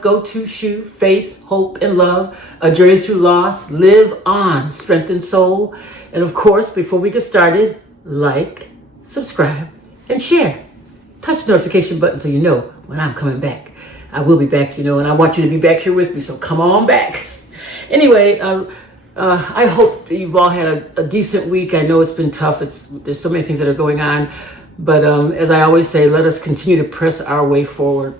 go-to shoe, faith, hope, and love, a journey through loss, live on, strengthen soul. And of course, before we get started, like, subscribe, and share. Touch the notification button so you know when I'm coming back. I will be back, and I want you to be back here with me, so come on back. Anyway, I hope you've all had a decent week. I know it's been tough. There's so many things that are going on. But as I always say, let us continue to press our way forward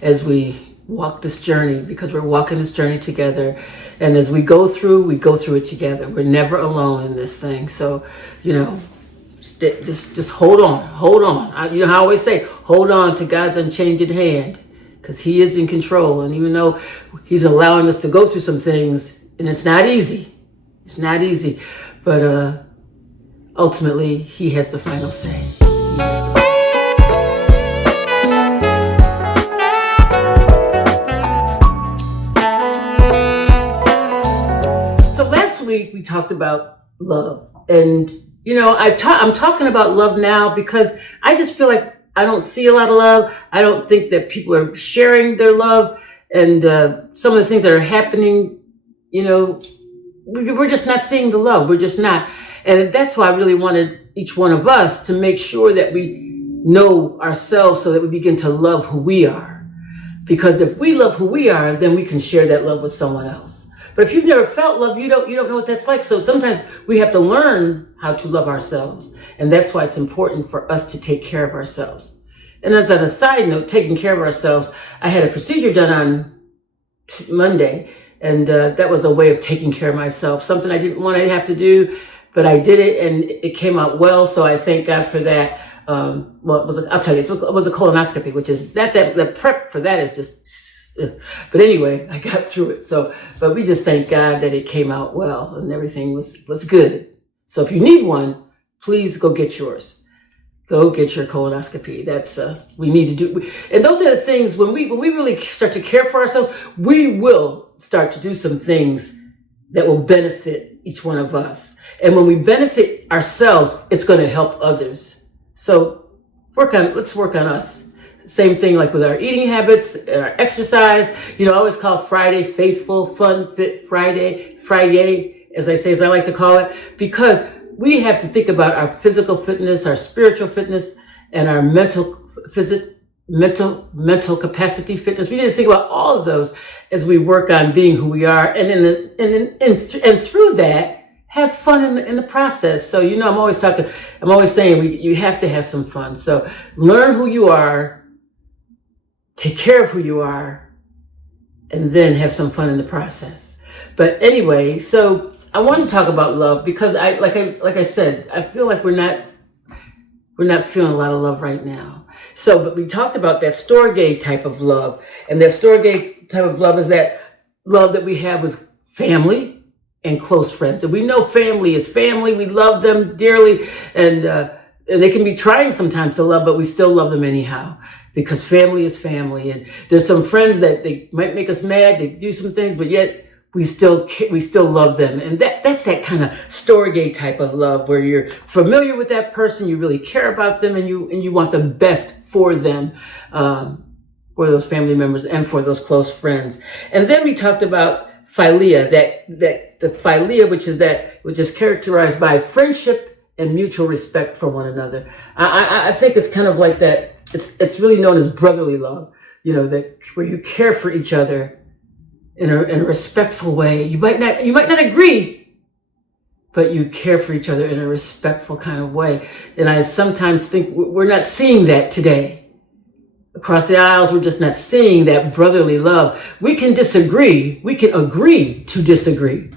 as we walk this journey, because we're walking this journey together. And as we go through it together. We're never alone in this thing. So, just hold on. You know how I always say, hold on to God's unchanging hand, because he is in control. And even though he's allowing us to go through some things, and it's not easy, but ultimately, he has the final say. So last week we talked about love, and I'm talking about love now because I just feel like I don't see a lot of love. I don't think that people are sharing their love, and some of the things that are happening, we're just not seeing the love. We're just not. And that's why I really wanted each one of us to make sure that we know ourselves so that we begin to love who we are. Because if we love who we are, then we can share that love with someone else. But if you've never felt love, you don't know what that's like. So sometimes we have to learn how to love ourselves. And that's why it's important for us to take care of ourselves. And as a side note, taking care of ourselves, I had a procedure done on Monday. And that was a way of taking care of myself. Something I didn't want to have to do. But I did it, and it came out well, so I thank God for that. I'll tell you, it was a colonoscopy, which is the prep for that is just. But anyway, I got through it. But we just thank God that it came out well, and everything was good. So if you need one, please go get yours. Go get your colonoscopy. That's we need to do. And those are the things when we really start to care for ourselves, we will start to do some things that will benefit each one of us. And when we benefit ourselves, it's going to help others. So let's work on us. Same thing like with our eating habits and our exercise. I always call Friday Faithful, Fun, Fit Friday, as I like to call it, because we have to think about our physical fitness, our spiritual fitness, and our mental capacity fitness. We need to think about all of those as we work on being who we are, and through that, have fun in the process. So I'm always saying you have to have some fun. So learn who you are, take care of who you are, and then have some fun in the process. But anyway, so I want to talk about love because like I said, I feel like we're not feeling a lot of love right now. But we talked about that Storge type of love. And that Storge type of love is that love that we have with family and close friends. And we know family is family. We love them dearly. And they can be trying sometimes to love, but we still love them anyhow. Because family is family. And there's some friends that they might make us mad. They do some things, but yet we still love them. And that's that kind of Storge type of love where you're familiar with that person, you really care about them, and you want the best for them, for those family members and for those close friends. And then we talked about philia, the philia, which is characterized by friendship and mutual respect for one another. I think it's kind of like that. It's really known as brotherly love, that where you care for each other in a respectful way. You might not agree, but you care for each other in a respectful kind of way. And I sometimes think we're not seeing that today. Across the aisles, we're just not seeing that brotherly love. We can disagree. We can agree to disagree.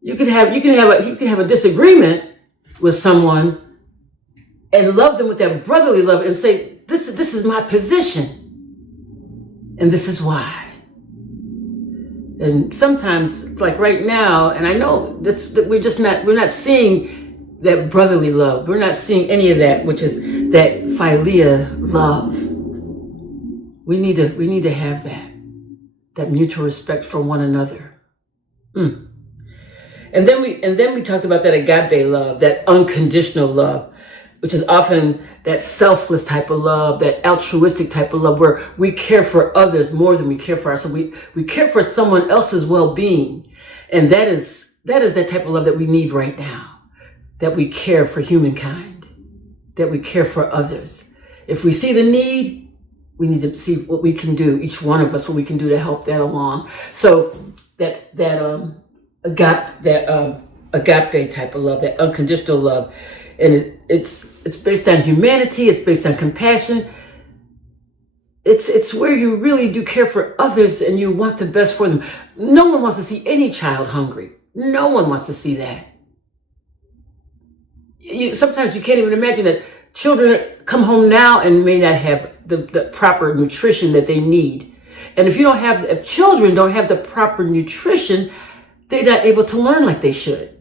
You can have a disagreement with someone and love them with that brotherly love and say, this is my position, and this is why. And sometimes, like right now, and I know that we're not seeing that brotherly love. We're not seeing any of that, which is that philia love. We need to have that mutual respect for one another. And then we talked about that agape love, that unconditional love, which is often that selfless type of love, that altruistic type of love, where we care for others more than we care for ourselves. We care for someone else's well-being. And that is that type of love that we need right now, that we care for humankind, that we care for others. If we see the need, we need to see what we can do, each one of us, what we can do to help that along. So that agape type of love, that unconditional love, and it's based on humanity. It's based on compassion. It's where you really do care for others and you want the best for them. No one wants to see any child hungry. No one wants to see that. Sometimes you can't even imagine that children come home now and may not have the proper nutrition that they need. And if children don't have the proper nutrition, they're not able to learn like they should.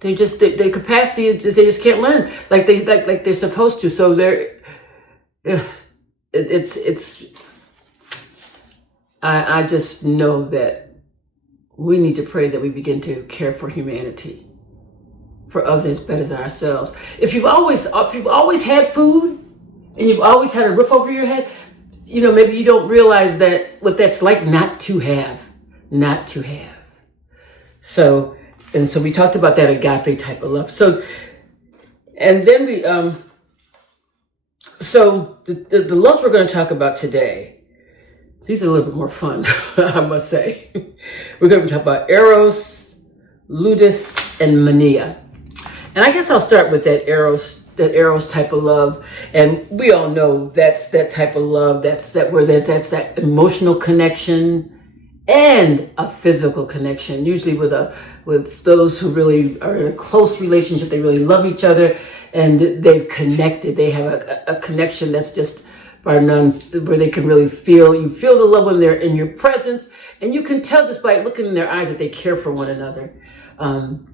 Their capacity is they just can't learn like they're supposed to. So I just know that we need to pray that we begin to care for humanity, for others better than ourselves. If you've always had food and you've always had a roof over your head, maybe you don't realize that what that's like not to have. So we talked about that agape type of love. So, and then the loves we're going to talk about today, these are a little bit more fun, I must say. We're going to talk about Eros, Ludus, and Mania. And I guess I'll start with that Eros type of love. And we all know that's that type of love, that's that emotional connection and a physical connection, usually with those who really are in a close relationship. They really love each other and they've connected. They have a connection that's just bar none, where they can really feel the love when they're in your presence, and you can tell just by looking in their eyes that they care for one another. And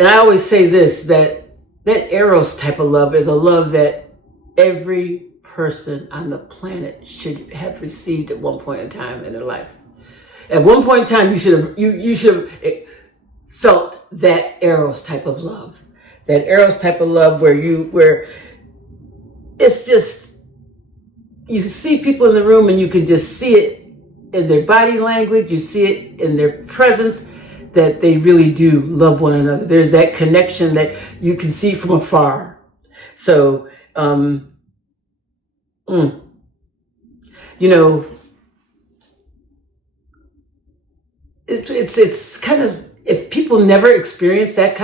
I always say this, that Eros type of love is a love that every person on the planet should have received at one point in time in their life. At one point in time, you should have felt that Eros type of love. That Eros type of love where it's just, you see people in the room and you can just see it in their body language, you see it in their presence, that they really do love one another. There's that connection that you can see from afar. So, it's kind of, if people never experience that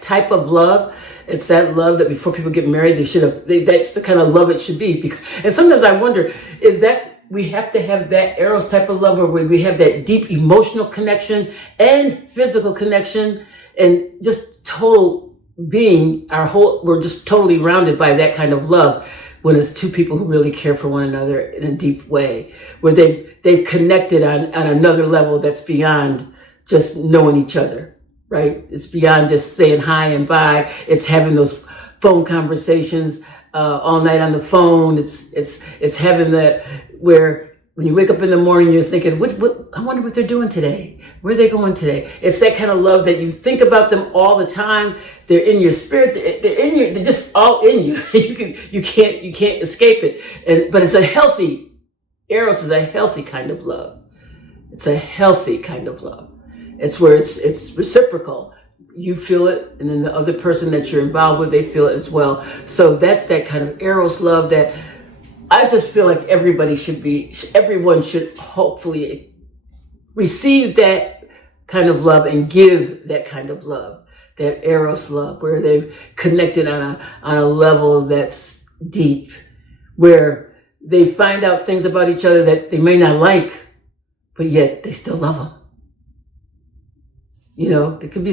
type of love, it's that love that before people get married, that's the kind of love it should be. And sometimes I wonder, is that we have to have that Eros type of love where we have that deep emotional connection and physical connection and just total being, we're just totally rounded by that kind of love, when it's two people who really care for one another in a deep way, where they've connected on another level that's beyond just knowing each other, right? It's beyond just saying hi and bye. It's having those phone conversations all night on the phone. It's having that, where when you wake up in the morning, you're thinking, what I wonder what they're doing today. Where are they going today? It's that kind of love that you think about them all the time. They're in your spirit. They're just all in you. You can't escape it. But it's Eros is a healthy kind of love. It's a healthy kind of love. It's where it's reciprocal. You feel it, and then the other person that you're involved with, they feel it as well. So that's that kind of Eros love that I just feel like everyone should hopefully receive that kind of love and give that kind of love, that Eros love, where they've connected on a level that's deep, where they find out things about each other that they may not like, but yet they still love them. There could be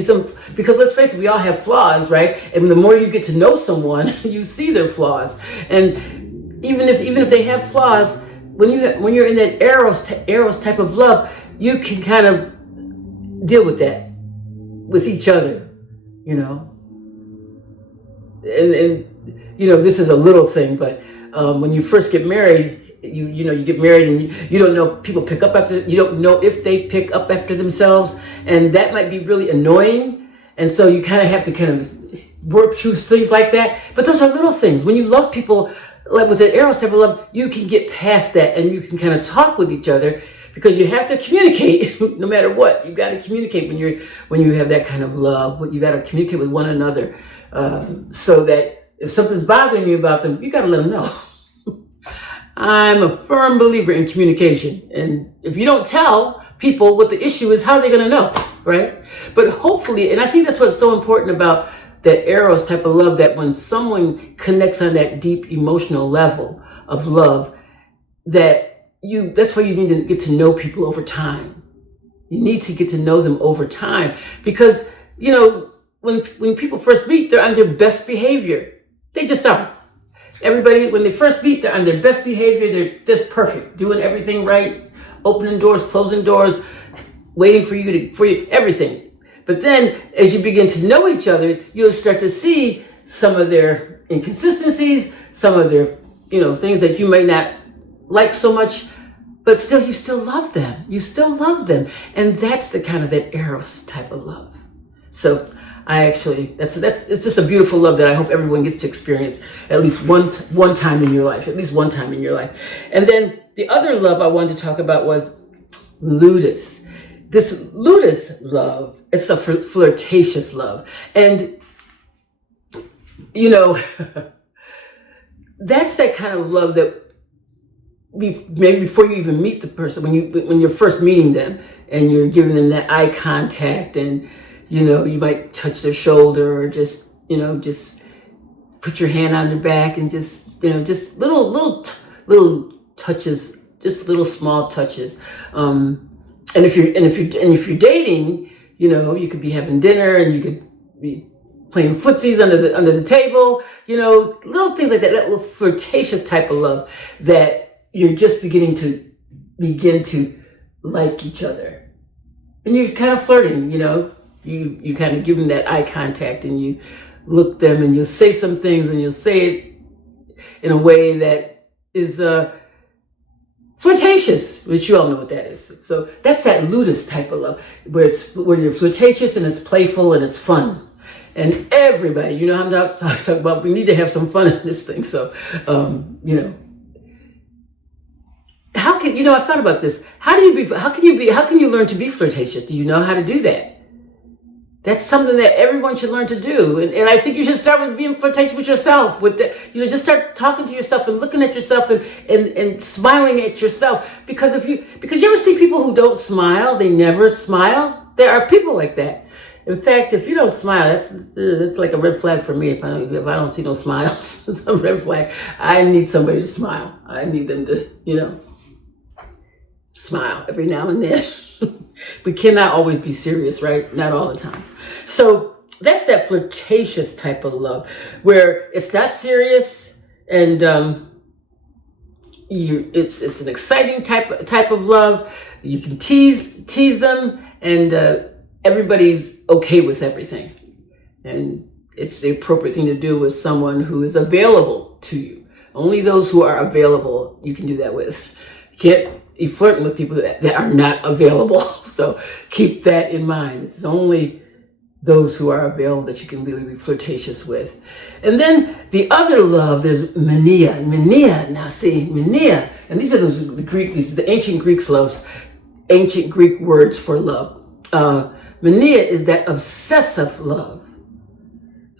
because let's face it, we all have flaws, right? And the more you get to know someone, you see their flaws. And even if they have flaws, when you're in that Eros type of love, you can kind of deal with that with each other, And this is a little thing, but when you first get married, you get married and you don't know if people pick up after, you don't know if they pick up after themselves, and that might be really annoying. And so you kind of have to work through things like that. But those are little things. When you love people, like with an Eros type of love, you can get past that and you can kind of talk with each other, because you have to communicate no matter what. You got to communicate when you have that kind of love. You got to communicate with one another, so that if something's bothering you about them, you got to let them know. I'm a firm believer in communication. And if you don't tell people what the issue is, how are they going to know, right? But hopefully, and I think that's what's so important about that Eros type of love, that when someone connects on that deep emotional level of love, that's why you need to get to know people over time. You need to get to know them over time, because, when people first meet, they're on their best behavior. They just are. Everybody, when they first meet, they're on their best behavior. They're just perfect, doing everything right, opening doors, closing doors, waiting for you, everything. But then as you begin to know each other, you'll start to see some of their inconsistencies, some of their, things that you may not like so much, but still, you still love them. You still love them. And that's the kind of that Eros type of love. So it's just a beautiful love that I hope everyone gets to experience at least one time in your life, And then the other love I wanted to talk about was Ludus. This Ludus love, it's a flirtatious love. And, that's that kind of love that maybe before you even meet the person, when you're first meeting them and you're giving them that eye contact, and, you might touch their shoulder, or just put your hand on their back, and just little touches, just little small touches. And if you're dating, you could be having dinner, and you could be playing footsies under the table, little things like that little flirtatious type of love that you're just begin to like each other, and you're kind of flirting, you kind of give them that eye contact, and you look them, and you'll say some things, and you'll say it in a way that is flirtatious, which you all know what that is. So that's that Ludus type of love, where you're flirtatious, and it's playful, and it's fun. And everybody, I'm not talking about, we need to have some fun in this thing. So, how can, I've thought about this. How can you learn to be flirtatious? Do you know how to do that? That's something that everyone should learn to do. And I think you should start with being flirtatious with yourself, just start talking to yourself and looking at yourself and smiling at yourself. Because you ever see people who don't smile, they never smile? There are people like that. In fact, if you don't smile, that's like a red flag for me. If I don't see no smiles, it's a red flag. I need somebody to smile. I need them to, smile every now and then. We cannot always be serious, right? Not all the time. So that's that flirtatious type of love, where it's not serious, and it's an exciting type of love. You can tease them, and everybody's okay with everything, and it's the appropriate thing to do with someone who is available to you. Only those who are available you can do that with. You can't be flirting with people that are not available. So keep that in mind. It's only those who are available that you can really be flirtatious with. And then the other love, there's Mania. Mania, and these are the ancient Greek words for love. Mania is that obsessive love,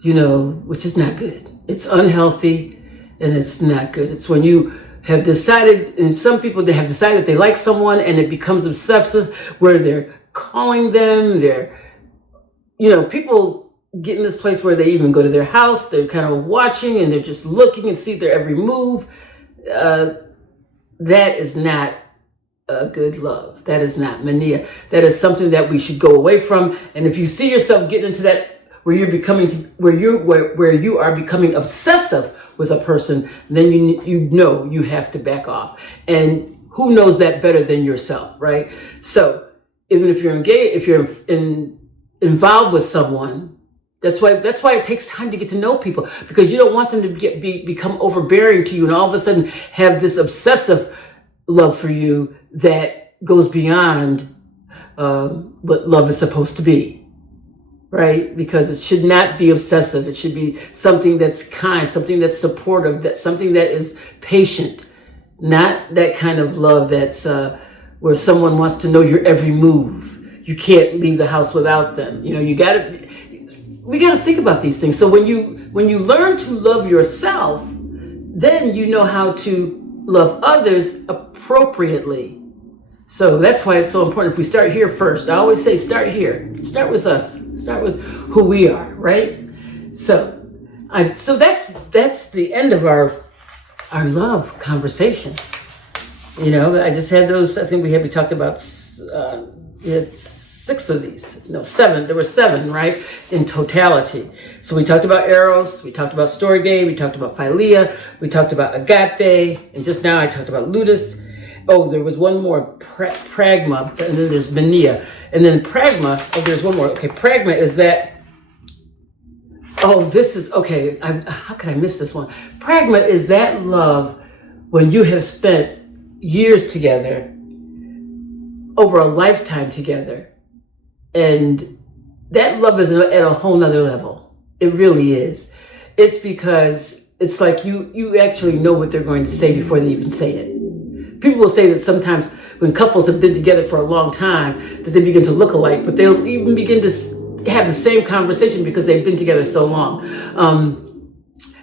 which is not good. It's unhealthy, and it's not good. It's when you have decided, and some people, they have decided that they like someone, and it becomes obsessive, where they're calling them, people get in this place where they even go to their house, they're kind of watching, and they're just looking and see their every move. That is not a good love. That is not Mania. That is something that we should go away from. And if you see yourself getting into that, where you are becoming obsessive with a person, then you have to back off. And who knows that better than yourself, right? So even if you're engaged, if you're involved with someone, that's why it takes time to get to know people, because you don't want them to become overbearing to you, and all of a sudden have this obsessive love for you that goes beyond what love is supposed to be. right? Because it should not be obsessive. It should be something that's kind, something that's supportive, that something that is patient, not that kind of love that's where someone wants to know your every move. You can't leave the house without them. You know, we got to think about these things. So when you learn to love yourself, then you know how to love others appropriately. So that's why it's so important. If we start here first, I always say start here. Start with us. Start with who we are, right? So that's the end of our love conversation. You know, I just had those. I think we talked about it's 6 of these. No, 7. There were 7, right, in totality. So we talked about Eros. We talked about Storge. We talked about Philia. We talked about Agape. And just now I talked about Ludus. Oh, there was one more, Pragma, and then there's Mania. And then Pragma, there's one more. Okay, Pragma is that, this is, okay, how could I miss this one? Pragma is that love when you have spent years together, over a lifetime together, and that love is at a whole nother level. It really is. It's because it's like you actually know what they're going to say before they even say it. People will say that sometimes when couples have been together for a long time, that they begin to look alike, but they'll even begin to have the same conversation because they've been together so long.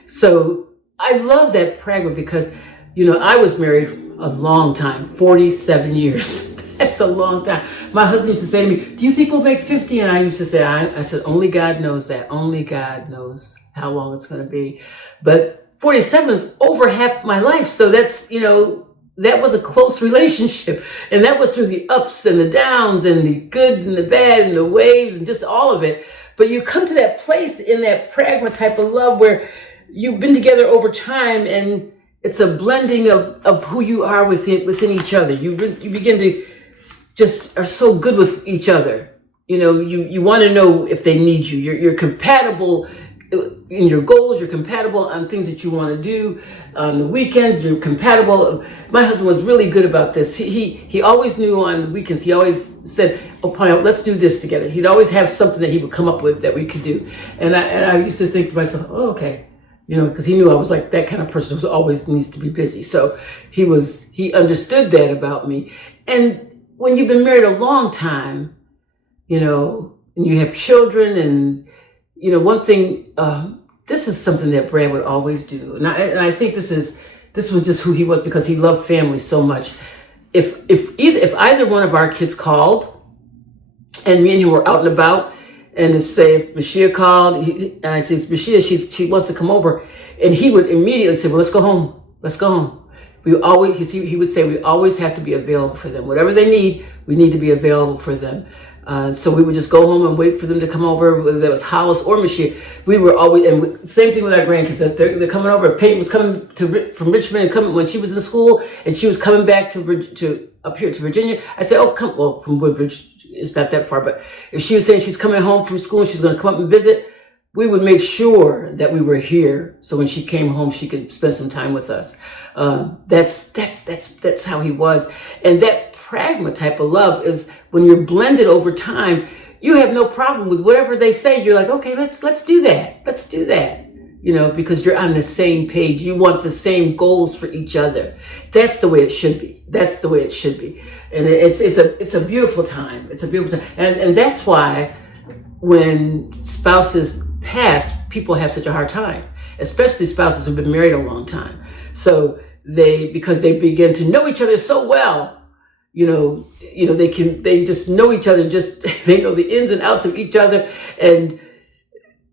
So I love that Pragma because, you know, I was married a long time, 47 years. That's a long time. My husband used to say to me, do you think we'll make 50? And I used to say, I said, only God knows that. Only God knows how long it's going to be. But 47 is over half my life. So that's, you know, that was a close relationship. And that was through the ups and the downs and the good and the bad and the waves and just all of it. But you come to that place in that Pragma type of love where you've been together over time and it's a blending of who you are within each other. You begin to just are so good with each other. You know, you want to know if they need you. You're compatible in your goals. You're compatible on things that you want to do. On the weekends, you're compatible. My husband was really good about this. He always knew on the weekends. He always said, "Oh, Panya, let's do this together." He'd always have something that he would come up with that we could do. And I used to think to myself, "Oh, okay." You know, because he knew I was like that kind of person who always needs to be busy. So he understood that about me. And when you've been married a long time, you know, and you have children and, you know, one thing, this is something that Brad would always do. And I think this was just who he was because he loved family so much. If either one of our kids called and me and him were out and about, and if Mashia called, and I said, Mashia, she wants to come over. And he would immediately say, well, let's go home. Let's go home. He would say, we always have to be available for them. Whatever they need, we need to be available for them. So we would just go home and wait for them to come over, whether that was Hollis or Mashia. We were always, and same thing with our grandkids, that they're coming over. Peyton was coming from Richmond and coming when she was in school, and she was coming back to up here to Virginia. I said, from Woodbridge. It's not that far, but if she was saying she's coming home from school and she's going to come up and visit, we would make sure that we were here. So when she came home, she could spend some time with us. That's how he was. And that Pragma type of love is when you're blended over time, you have no problem with whatever they say. You're like, okay, let's do that. Let's do that. You know, because you're on the same page. You want the same goals for each other. That's the way it should be. That's the way it should be. And it's a beautiful time. It's a beautiful time. And that's why when spouses pass, people have such a hard time, especially spouses who've been married a long time. So because they begin to know each other so well, they just know each other, they know the ins and outs of each other. And,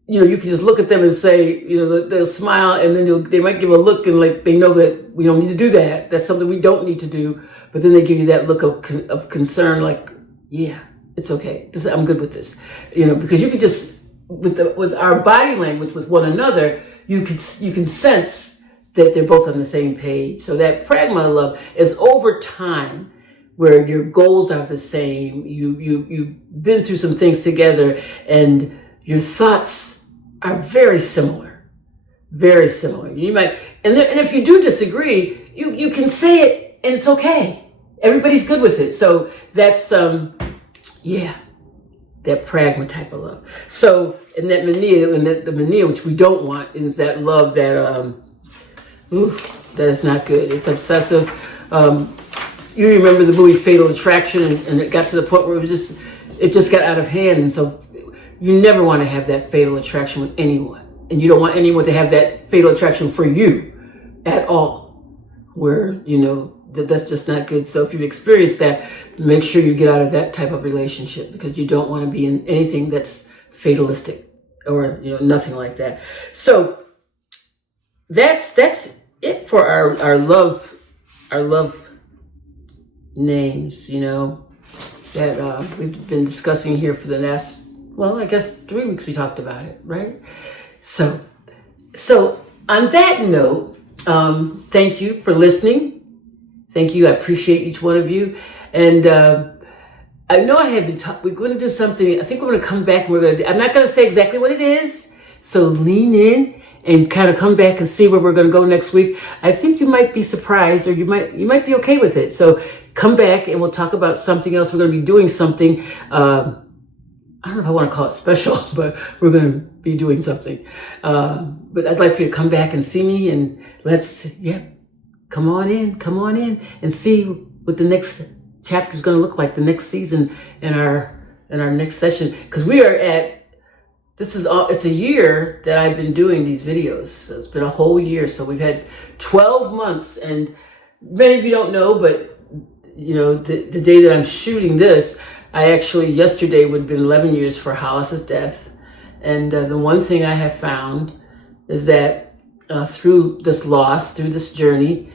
you know, you can just look at them and say, you know, they'll smile and then they might give a look and like, they know that we don't need to do that. That's something we don't need to do. But then they give you that look of concern, like, yeah, it's okay. I'm good with this, you know, because you could just, with our body language with one another, you can sense that they're both on the same page. So that Pragma love is over time where your goals are the same. You've been through some things together and your thoughts are very similar, very similar. You might, and if you do disagree, you can say it and it's okay. Everybody's good with it. So that's that Pragma type of love. So in that Mania, the Mania, which we don't want, is that love that that is not good. It's obsessive. You remember the movie Fatal Attraction, and it got to the point where it just got out of hand. And so you never want to have that fatal attraction with anyone. And you don't want anyone to have that fatal attraction for you at all, where, that's just not good. So if you've experienced that, make sure you get out of that type of relationship, because you don't want to be in anything that's fatalistic or, nothing like that. So that's it for our love names, that we've been discussing here for the last, I guess 3 weeks we talked about it, right? So on that note, thank you for listening. Thank you. I appreciate each one of you. And I know I have been we're going to do something. I think we're going to come back. I'm not going to say exactly what it is. So lean in and kind of come back and see where we're going to go next week. I think you might be surprised, or you might be okay with it. So come back and we'll talk about something else. We're going to be doing something. I don't know if I want to call it special, but we're going to be doing something. But I'd like for you to come back and see me, and come on in and see what the next chapter is going to look like, the next season in our next session. Because we are it's a year that I've been doing these videos. So it's been a whole year. So we've had 12 months, and many of you don't know, but the day that I'm shooting this, yesterday would have been 11 years for Hollis's death. And the one thing I have found is that through this loss, through this journey,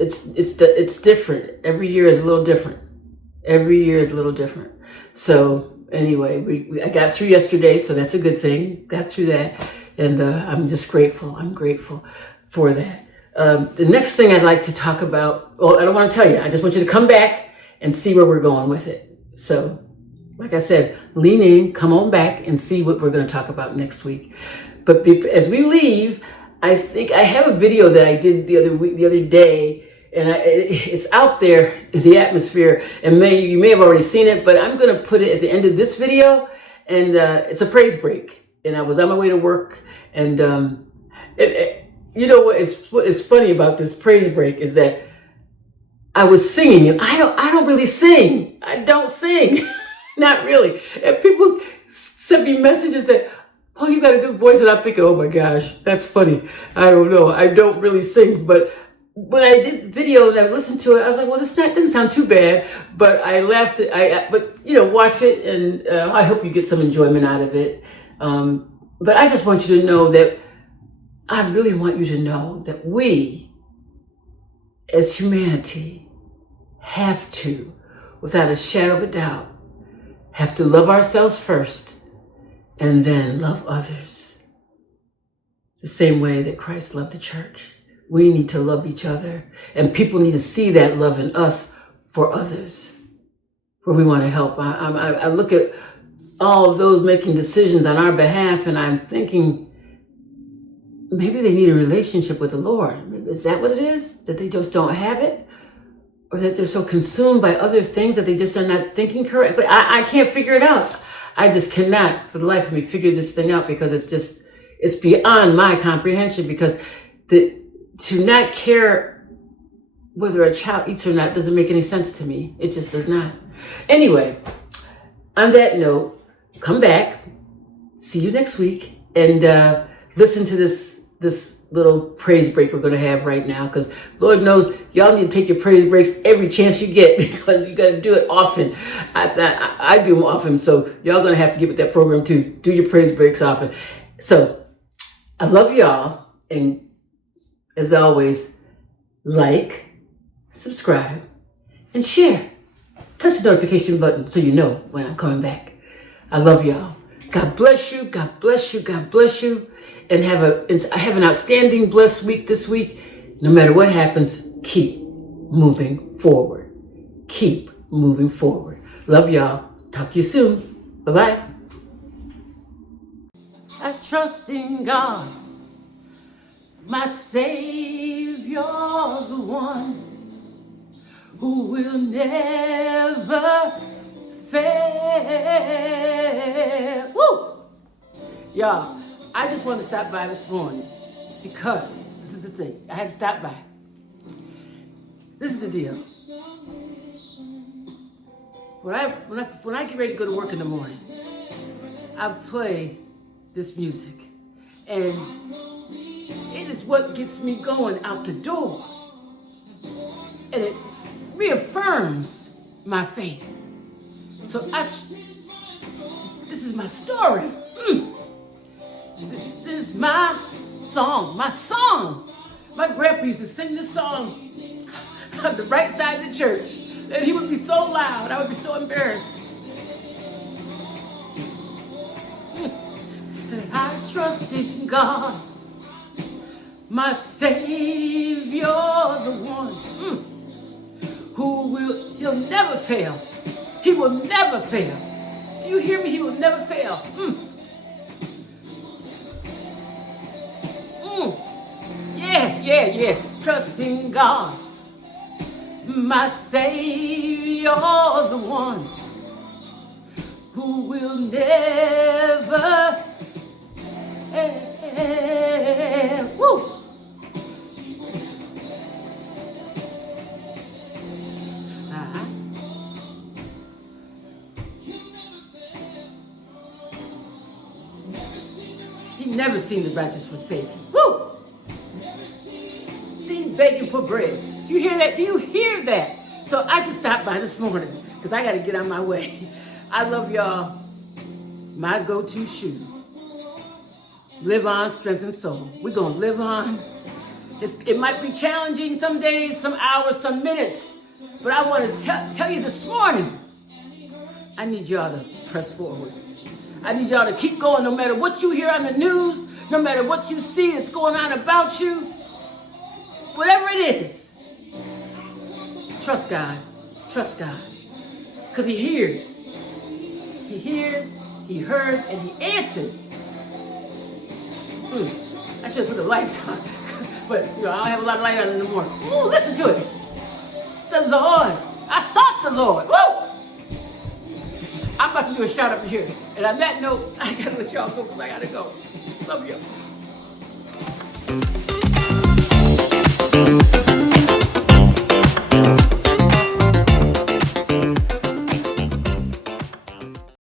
it's different. Every year is a little different. So anyway, I got through yesterday, so that's a good thing. Got through that, and I'm just grateful. I'm grateful for that. The next thing I'd like to talk about, I don't want to tell you. I just want you to come back and see where we're going with it. So, like I said, lean in, come on back, and see what we're going to talk about next week. But as we leave, I think I have a video that I did the other day, and it's out there in the atmosphere, and you may have already seen it, but I'm going to put it at the end of this video, and it's a praise break. And I was on my way to work, and what is funny about this praise break is that I was singing, and I don't really sing. I don't sing, not really. And people sent me messages that, "Oh, you got a good voice," and I'm thinking, "Oh my gosh, that's funny." I don't know. I don't really sing, but when I did the video and I listened to it, I was like, "Well, this didn't sound too bad." But I laughed. Watch it, and I hope you get some enjoyment out of it. But I just want you to know that I really want you to know that we, as humanity, have to, without a shadow of a doubt, have to love ourselves first and then love others. The same way that Christ loved the church. We need to love each other, and people need to see that love in us for others, where we want to help. I look at all of those making decisions on our behalf, and I'm thinking, maybe they need a relationship with the Lord. Is that what it is? That they just don't have it? Or that they're so consumed by other things that they just are not thinking correctly? I can't figure it out. I just cannot, for the life of me, figure this thing out, because it's beyond my comprehension. Because to not care whether a child eats or not doesn't make any sense to me. It just does not. Anyway, on that note, come back. See you next week, and listen to this little praise break we're going to have right now, because Lord knows y'all need to take your praise breaks every chance you get, because you got to do it often. I do them often, so y'all going to have to get with that program too. Do your praise breaks often. So I love y'all, and as always, like, subscribe, and share. Touch the notification button so you know when I'm coming back. I love y'all. God bless you. God bless you. God bless you. And have an outstanding, blessed week this week. No matter what happens, keep moving forward. Keep moving forward. Love y'all. Talk to you soon. Bye-bye. I trust in God, my Savior, the one who will never fail. Woo! Y'all, I just want to stop by this morning because this is the thing. I had to stop by. This is the deal. When I get ready to go to work in the morning, I play this music, and it is what gets me going out the door, and it reaffirms my faith. So this is my story. This is my song. My grandpa used to sing this song on the right side of the church, and he would be so loud, I would be so embarrassed. I trust in God, my Savior, the one he'll never fail. He will never fail. Do you hear me? He will never fail. Yeah. Trust in God, my Savior, the one who will never Woo! He never seen the righteous forsaken. Woo! Seen begging for bread. Do you hear that? Do you hear that? So I just stopped by this morning because I got to get on my way. I love y'all. My go-to shoe. Live on, strengthen soul. We're going to live on. It might be challenging some days, some hours, some minutes. But I want to tell you this morning, I need y'all to press forward. I need y'all to keep going no matter what you hear on the news, no matter what you see that's going on about you. Whatever it is, trust God. Trust God. Because He hears. He hears, He heard, and He answers. I should have put the lights on. But I don't have a lot of light on in the morning. Ooh, listen to it. The Lord. I sought the Lord. Woo! I'm about to do a shout up here. And on that note, I got to let y'all go because I got to go. Love you.